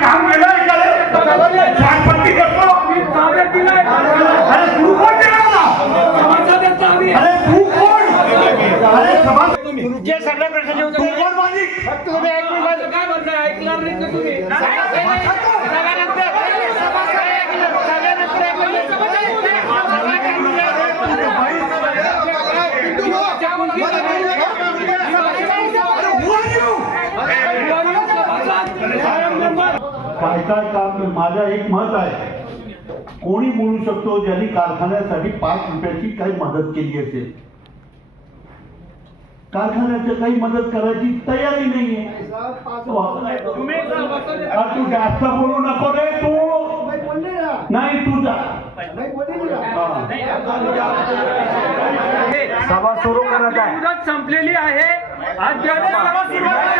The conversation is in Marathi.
काम केलं पट्टी करतो मी ताब्यात दिलाय. अरे तू कोण देणार? अरे तू कोण? अरे समाज तुमचे सगळे प्रश्न तू कोण मालिक? फक्त तुम्ही एक मिनिट काय म्हणताय ऐकणार नाही का तुम्ही? काय काम माझं एक मत आहे, कोणी बोलू शकतो ज्यांनी कारखान्यासाठी 5 रुपयाची काही मदत केली असेल. कारखान्याची काही मदत करायची तयारी नाहीये. तू जास्त बोलू नको रे. तू नाही तू जा. सभा सुरू करत आहे. मुदत संपलेली आहे. आज सभा सुरू आहे.